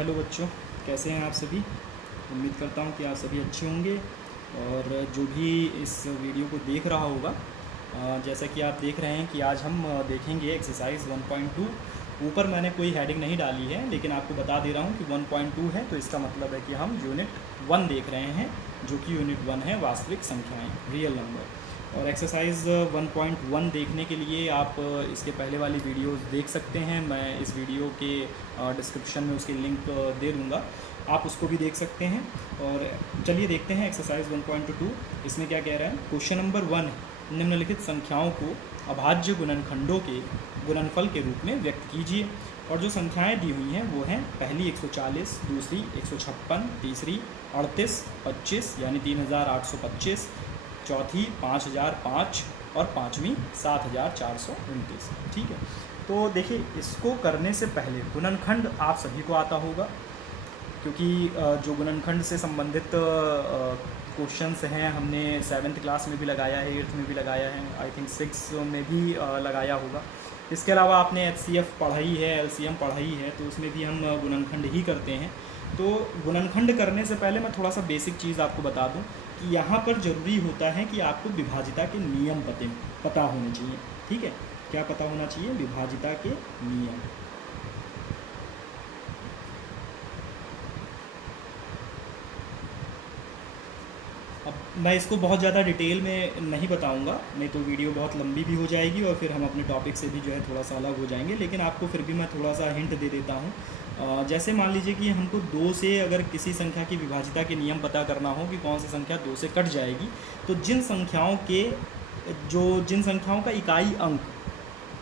Hello बच्चों, कैसे हैं आप सभी। उम्मीद करता हूं कि आप सभी अच्छे होंगे। और जो भी इस वीडियो को देख रहा होगा, जैसा कि आप देख रहे हैं कि आज हम देखेंगे एक्सरसाइज 1.2। ऊपर मैंने कोई हेडिंग नहीं डाली है, लेकिन आपको बता दे रहा हूं कि 1.2 है, तो इसका मतलब है कि हम यूनिट 1 देख रहे हैं, जो कि यूनिट 1 है वास्तविक संख्याएँ, रियल नंबर। और एक्सरसाइज 1.1 देखने के लिए आप इसके पहले वाली वीडियोस देख सकते हैं। मैं इस वीडियो के डिस्क्रिप्शन में उसकी लिंक दे दूँगा, आप उसको भी देख सकते हैं। और चलिए देखते हैं एक्सरसाइज 1.2। इसमें क्या कह रहा है। क्वेश्चन नंबर 1, निम्नलिखित संख्याओं को अभाज्य गुणनखंडों के गुणनफल के रूप में व्यक्त कीजिए। और जो संख्याएं दी हुई हैं वो हैं, पहली 140, दूसरी 156, तीसरी 38, 25 यानी 3825, चौथी 5005 और पाँचवीं 7429। ठीक है, तो देखिए, इसको करने से पहले गुणनखंड आप सभी को आता होगा, क्योंकि जो गुणनखंड से संबंधित क्वेश्चंस हैं हमने 7th क्लास में भी लगाया है, 8th में भी लगाया है, आई थिंक 6 में भी लगाया होगा। इसके अलावा आपने HCF पढ़ाई है, LCM पढ़ाई है, तो उसमें भी हम गुणनखंड ही करते हैं। तो गुणनखंड करने से पहले मैं थोड़ा सा बेसिक चीज़ आपको बता दूं कि यहाँ पर ज़रूरी होता है कि आपको विभाजिता के नियम पता होने चाहिए। ठीक है, क्या पता होना चाहिए? विभाजिता के नियम। अब मैं इसको बहुत ज़्यादा डिटेल में नहीं बताऊंगा, नहीं तो वीडियो बहुत लंबी भी हो जाएगी और फिर हम अपने टॉपिक से भी जो है थोड़ा सा अलग हो जाएंगे। लेकिन आपको फिर भी मैं थोड़ा सा हिंट दे देता हूँ। जैसे मान लीजिए कि हमको 2 से अगर किसी संख्या की विभाजिता के नियम पता करना हो कि कौन सी संख्या 2 से कट जाएगी, तो जिन संख्याओं का इकाई अंक,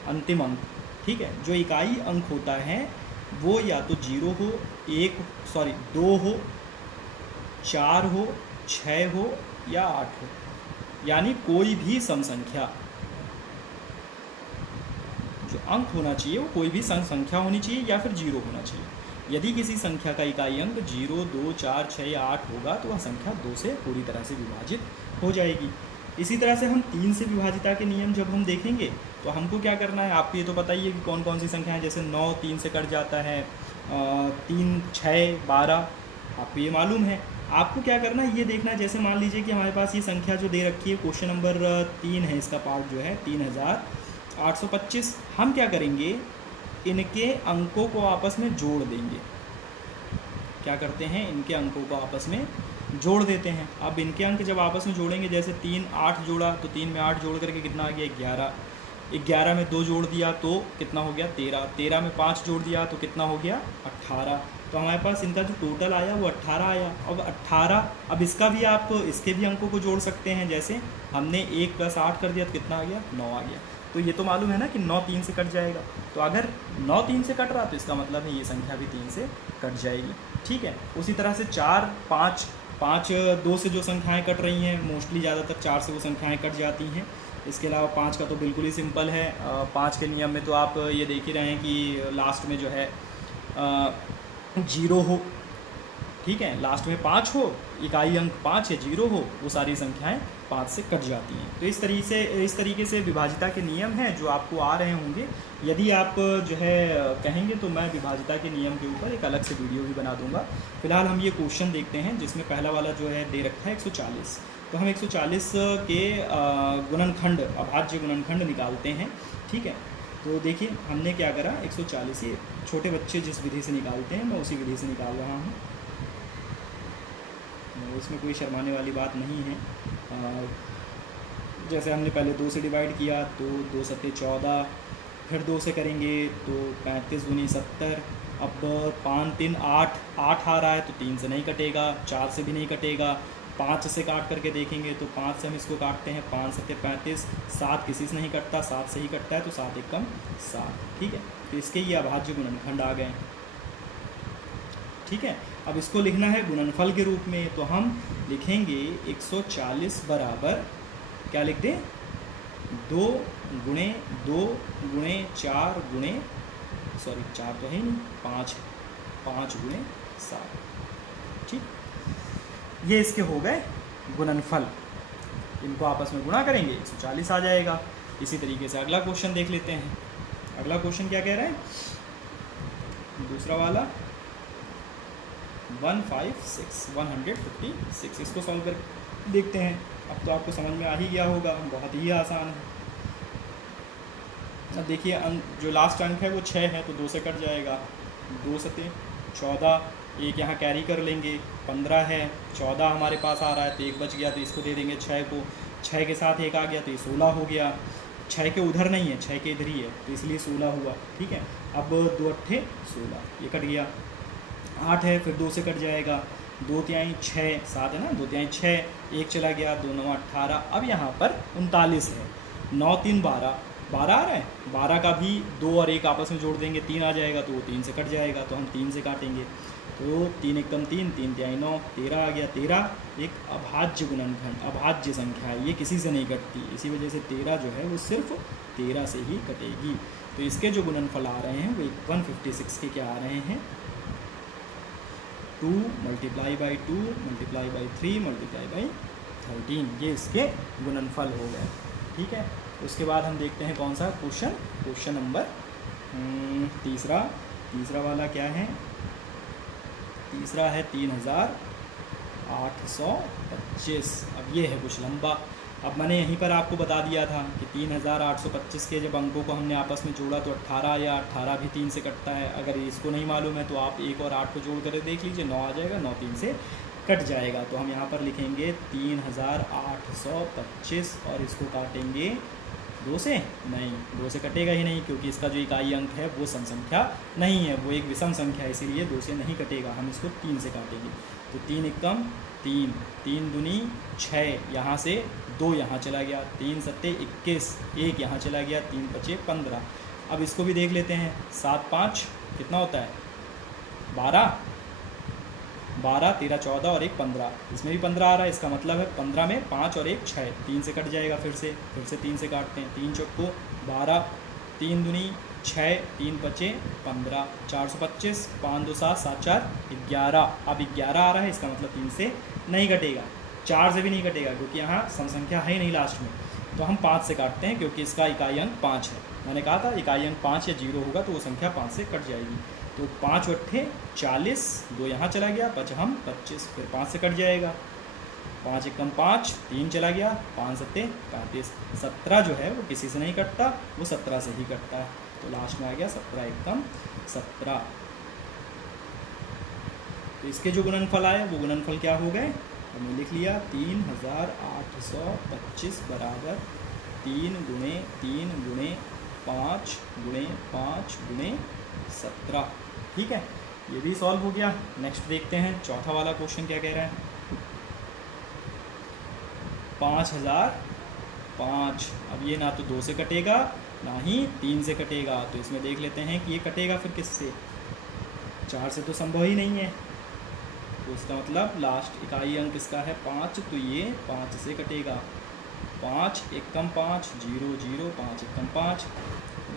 अंतिम अंक, ठीक है, जो इकाई अंक होता है वो या तो 0 हो, 2 हो, 4 हो, 6 हो या 8 हो, यानी कोई भी सम संख्या, जो अंक होना चाहिए वो कोई भी सम संख्या होनी चाहिए या फिर 0 होना चाहिए। यदि किसी संख्या का इकाई अंक 0, 2, 4, 6 या 8 होगा तो वह संख्या 2 से पूरी तरह से विभाजित हो जाएगी। इसी तरह से हम 3 से विभाजिता के नियम जब हम देखेंगे तो हमको क्या करना है, आपको ये तो पता ही है कि कौन कौन सी संख्याएं, जैसे 9 3 से कट जाता है, 3, 6, 12, आपको ये मालूम है। आपको क्या करना है, ये देखना है, जैसे मान लीजिए कि हमारे पास ये संख्या जो दे रखी है, क्वेश्चन नंबर 3 है, इसका पार्ट जो है 3825। हम क्या करेंगे, इनके अंकों को आपस में जोड़ देंगे। क्या करते हैं, इनके अंकों को आपस में जोड़ देते हैं। अब इनके अंक जब आपस में जोड़ेंगे, जैसे 3 8 जोड़ा तो 3 में 8 जोड़ करके कितना आ गया, 11। 11 में 2 जोड़ दिया तो कितना हो गया, 13। 13 में 5 जोड़ दिया तो कितना हो गया, 18। तो हमारे पास इनका जो टोटल आया वो 18 आया। अब 18, अब इसका भी आप इसके भी अंकों को जोड़ सकते हैं। जैसे हमने 1 + 8 कर दिया तो कितना आ गया, 9 आ गया। तो ये तो मालूम है ना कि 9 3 से कट जाएगा। तो अगर 9 3 से कट रहा तो इसका मतलब है ये संख्या भी 3 से कट जाएगी। ठीक है, उसी तरह से 4 5 5 2 से जो संख्याएं कट रही हैं, मोस्टली ज़्यादातर 4 से वो संख्याएं कट जाती हैं। इसके अलावा 5 का तो बिल्कुल ही सिंपल है। 5 के नियम में तो आप ये देख ही रहे हैं कि लास्ट में जो है 0 हो, ठीक है, लास्ट में 5 हो, इकाई अंक 5 है, 0 हो, वो सारी संख्याएं 5 से कट जाती हैं। तो इस तरीके से विभाजिता के नियम हैं जो आपको आ रहे होंगे। यदि आप जो है कहेंगे तो मैं विभाजिता के नियम के ऊपर एक अलग से वीडियो भी बना दूंगा। फिलहाल हम ये क्वेश्चन देखते हैं, जिसमें पहला वाला जो है दे रखा है 140। तो हम 140 के गुणनखंड, अभाज्य गुणनखंड निकालते हैं। ठीक है, तो देखिए हमने क्या करा, 140 ये छोटे बच्चे जिस विधि से निकालते हैं मैं उसी विधि से निकाल रहा हूँ, इसमें कोई शर्माने वाली बात नहीं है। जैसे हमने पहले 2 से डिवाइड किया तो 2 सत्ते 14, फिर 2 से करेंगे तो 35 दूनी 70। अब 5 3 8 8 आ रहा है तो 3 से नहीं कटेगा, 4 से भी नहीं कटेगा। 5 से काट करके देखेंगे तो 5 से हम इसको काटते हैं, 5 सत्ते 35, 7 किसी से नहीं कटता, 7 से ही कटता है तो 7 एकम 7। ठीक है, तो इसके ये अभाज्य गुणनखंड आ गए। ठीक है, अब इसको लिखना है गुणनफल के रूप में, तो हम लिखेंगे 140 बराबर क्या लिख दें, 2 गुणे 2 गुणे 4 गुणे, सॉरी 4 तो है नहीं, 5 गुणे 7। ठीक, ये इसके हो गए गुणनफल। इनको आपस में गुणा करेंगे 140 आ जाएगा। इसी तरीके से अगला क्वेश्चन देख लेते हैं। अगला क्वेश्चन क्या कह रहा है, दूसरा वाला 156 इसको सॉल्व कर देखते हैं। अब तो आपको समझ में आ ही गया होगा, बहुत ही आसान है। अब देखिए जो लास्ट अंक है वो 6 है, तो 2 से कट जाएगा, 2 सते 14, एक यहाँ कैरी कर लेंगे, 15 है, 14 हमारे पास आ रहा है तो एक बच गया, तो इसको दे देंगे 6 को, 6 के साथ एक आ गया तो ये 16 हो गया। 6 के उधर नहीं है, 6 के इधर ही है, तो इसलिए 16 हुआ। ठीक है, अब 2 अट्ठे 16, ये कट गया। 8 है, फिर 2 से कट जाएगा, 2 तिहाई 6, 7 है ना, 2 तिहाई 6, एक चला गया, 2 9 18। अब यहाँ पर 39 है, 9 3 12, 12 आ रहा है, 12 का भी 2 और 1 आपस में जोड़ देंगे, 3 आ जाएगा, तो वो 3 से कट जाएगा, तो हम 3 से काटेंगे, तो 3 एकम 3, 3 तिहाई 9, 13 आ गया। 13 एक अभाज्य गुणनखंड, अभाज्य संख्या है, ये किसी से नहीं कटती, इसी वजह से 13 जो है वो सिर्फ 13 से ही कटेगी। तो इसके जो गुणनफल आ रहे हैं वो 156 के क्या आ रहे हैं, 2 multiply by 2 multiply by 3 multiply by 13, ये इसके गुणनफल हो गए। ठीक है, उसके बाद हम देखते हैं कौन सा क्वेश्चन नंबर तीसरा वाला क्या है, तीसरा है 3825। अब ये है कुछ लंबा। अब मैंने यहीं पर आपको बता दिया था कि 3825 के जब अंकों को हमने आपस में जोड़ा तो 18 या 18 भी 3 से कटता है। अगर इसको नहीं मालूम है तो आप 1 और 8 को जोड़ कर देख लीजिए, 9 आ जाएगा, 9 3 से कट जाएगा। तो हम यहाँ पर लिखेंगे 3825 और इसको काटेंगे 2 से, नहीं 2 से कटेगा ही नहीं, क्योंकि इसका जो इकाई अंक है वो सम संख्या नहीं है, वो एक विषम संख्या है, इसीलिए 2 से नहीं कटेगा, हम इसको 3 से काटेंगे। तो 3 एकम 3, 3 दूनी 6, यहाँ से 2 यहाँ चला गया, 3 सत्ते 21, 1 यहाँ चला गया, 3 पचे 15। अब इसको भी देख लेते हैं, 7 5 कितना होता है, 12, 12 13 14 और 1 15, इसमें भी 15 आ रहा है, इसका मतलब है 15 में 5 और 1 6, 3 से कट जाएगा, फिर से 3 से काटते हैं, 3 चौको 12, 3 दूनी 6, 3 पचे 15, 425, 5 2 7 7 4 11। अब 11 आ रहा है, इसका मतलब 3 से नहीं कटेगा, 4 से भी नहीं कटेगा, क्योंकि यहाँ सम संख्या है ही नहीं लास्ट में। तो हम 5 से काटते हैं, क्योंकि इसका इकाई अंक 5 है। मैंने कहा था इकाई अंक 5 या 0 होगा तो वो संख्या 5 से कट जाएगी। तो 5 अट्ठे 40, 2 यहाँ चला गया, 5 हम 25, फिर 5 से कट जाएगा, 5 एकम 5, 3 चला गया, 5 सत्ते 35, 17 जो है वो किसी से नहीं कटता, वो 17 से ही कटता है। तो लास्ट में आ गया 17 एकम 17। तो इसके जो गुणनफल आए वो गुणनफल क्या हो गए, हमने लिख लिया 3825 बराबर 3 गुणे 3 गुणे 5 गुणे 5 गुणे 17। ठीक है, ये भी सॉल्व हो गया। नेक्स्ट देखते हैं चौथा वाला क्वेश्चन क्या कह रहा है, 5005। अब ये ना तो 2 से कटेगा ना ही 3 से कटेगा, तो इसमें देख लेते हैं कि ये कटेगा फिर किससे, 4 से तो संभव ही नहीं है, तो इसका मतलब लास्ट इकाई अंक इसका है 5, तो ये 5 से कटेगा। 5 एकम 5 0 0, 5 एकम 5।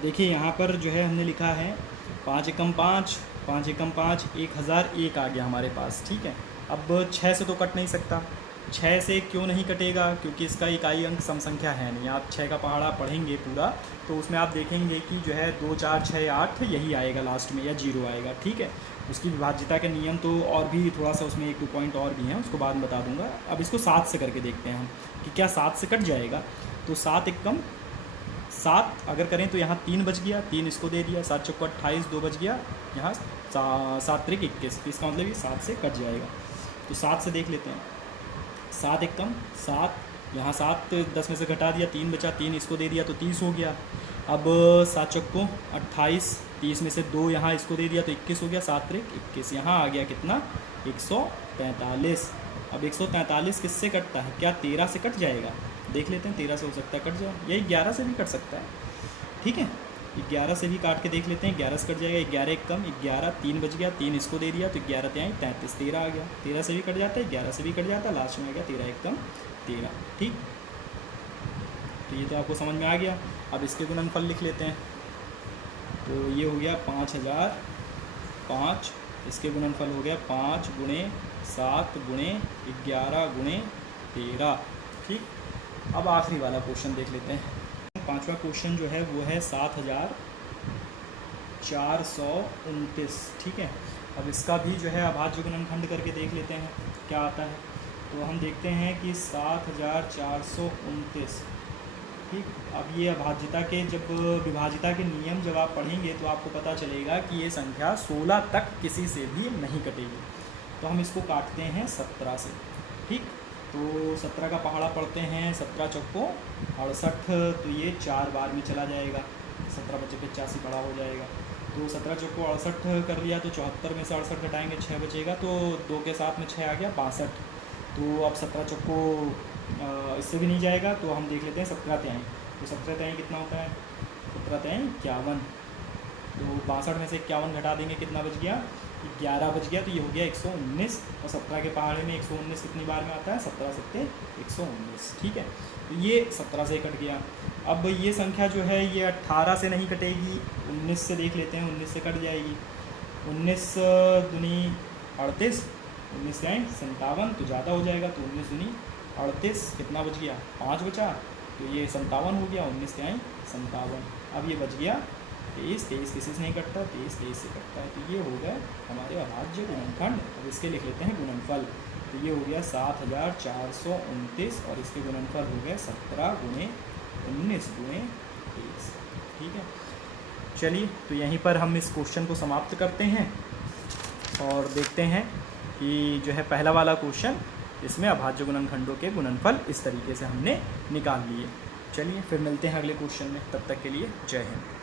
देखिए यहाँ पर जो है हमने लिखा है 5 एकम 5, 5 एकम 5, 1001 आ गया हमारे पास। ठीक है, अब 6 से तो कट नहीं सकता, 6 से क्यों नहीं कटेगा, क्योंकि इसका इकाई अंक सम संख्या है नहीं। आप 6 का पहाड़ा पढ़ेंगे पूरा तो उसमें आप देखेंगे कि जो है 2 4 6 8 यही आएगा लास्ट में, या 0 आएगा। ठीक है, उसकी विभाज्यता के नियम तो और भी थोड़ा सा उसमें 1-2 पॉइंट और भी हैं, उसको बाद में बता दूंगा। अब इसको 7 से करके देखते हैं हम कि क्या 7 से कट जाएगा। तो 7 एकम 7 अगर करें तो यहाँ 3 बच गया, 3 इसको दे दिया, 7 चौको 28, 2 बच गया, यहाँ 7 त्रिक 21, तो इसका मतलब ये 7 से कट जाएगा। तो 7 से देख लेते हैं, 7 एकम 7, यहाँ 7 10 में से घटा दिया, 3 बचा, 3 इसको दे दिया तो 30 हो गया। अब 7 चौको 28, 30 में से 2 यहाँ इसको दे दिया तो 21 हो गया, 7 त्रिक 21, यहाँ आ गया कितना 143। अब 143 किससे कटता है, क्या 13 से कट जाएगा, देख लेते हैं, 13 से हो सकता है कट जाए, यही 11 से भी कट सकता है। ठीक है, 11 से भी काट के देख लेते हैं, 11 से कट जाएगा, 11 एकम 11, 3 बच गया, 3 इसको दे दिया तो 11 तिहाई 33, 13 आ गया। 13 से भी कट जाता है, 11 से भी कट जाता है, लास्ट में आ गया 13 एकम 13। ठीक, तो ये तो आपको समझ में आ गया। अब इसके गुणनफल लिख लेते हैं, तो ये हो गया 5005, इसके गुणनफल हो गया 5 गुणे 7 गुणे 11 गुणे 13। ठीक, अब आखिरी वाला क्वेश्चन देख लेते हैं। पांचवा क्वेश्चन जो है वो है 7429। ठीक है, अब इसका भी जो है अभाज्य गुणनखंड करके देख लेते हैं क्या आता है। तो हम देखते हैं कि 7429, ठीक। अब ये अभाज्यता के जब विभाज्यता के नियम जब आप पढ़ेंगे तो आपको पता चलेगा कि ये संख्या 16 तक किसी से भी नहीं कटेगी। तो हम इसको काटते हैं 17 से, ठीक। तो 17 का पहाड़ा पढ़ते हैं, 17 चौको 68, तो ये 4 बार में चला जाएगा, 17 बचे 85 बड़ा हो जाएगा। तो 17 चौको 68 कर लिया, तो 74 में से 68 घटाएंगे 6 बचेगा, तो 2 के साथ में 6 आ गया 62। तो अब 17 चौको इससे भी नहीं जाएगा, तो हम देख लेते हैं 17 तिहाई। तो 17 तिहाई कितना होता है, 17 तिहाई 51। तो 62 में से 51 घटा देंगे, कितना बच गया, 11 बच गया। तो ये हो गया 119, और 17 के पहाड़े में 119 कितनी बार में आता है, 17 सत्ते 119, ठीक है। तो ये 17 से कट गया। अब ये संख्या जो है ये 18 से नहीं कटेगी, 19 से देख लेते हैं, 19 से कट जाएगी। 19 दूनी 38, 19 तिहाई 57, तो ज़्यादा हो जाएगा, तो 19 दूनी 38, कितना बच गया, 5 बचा, तो ये 57 हो गया, 19 तिहाई 57। अब ये बच गया 23, 23 किसी से नहीं कटता, 23 23 से कटता है। तो ये हो गया हमारे अभाज्य गुणनखंड। अब इसके लिख लेते हैं गुणनफल। तो ये हो गया 7429, और इसके गुणनफल हो गए 17 गुणे 19 गुणे 23, ठीक है। चलिए, तो यहीं पर हम इस क्वेश्चन को समाप्त करते हैं और देखते हैं कि जो है पहला वाला क्वेश्चन, इसमें अभाज्य गुणनखंडों के गुणनफल इस तरीके से हमने निकाल लिए। चलिए फिर मिलते हैं अगले क्वेश्चन में, तब तक के लिए जय हिंद।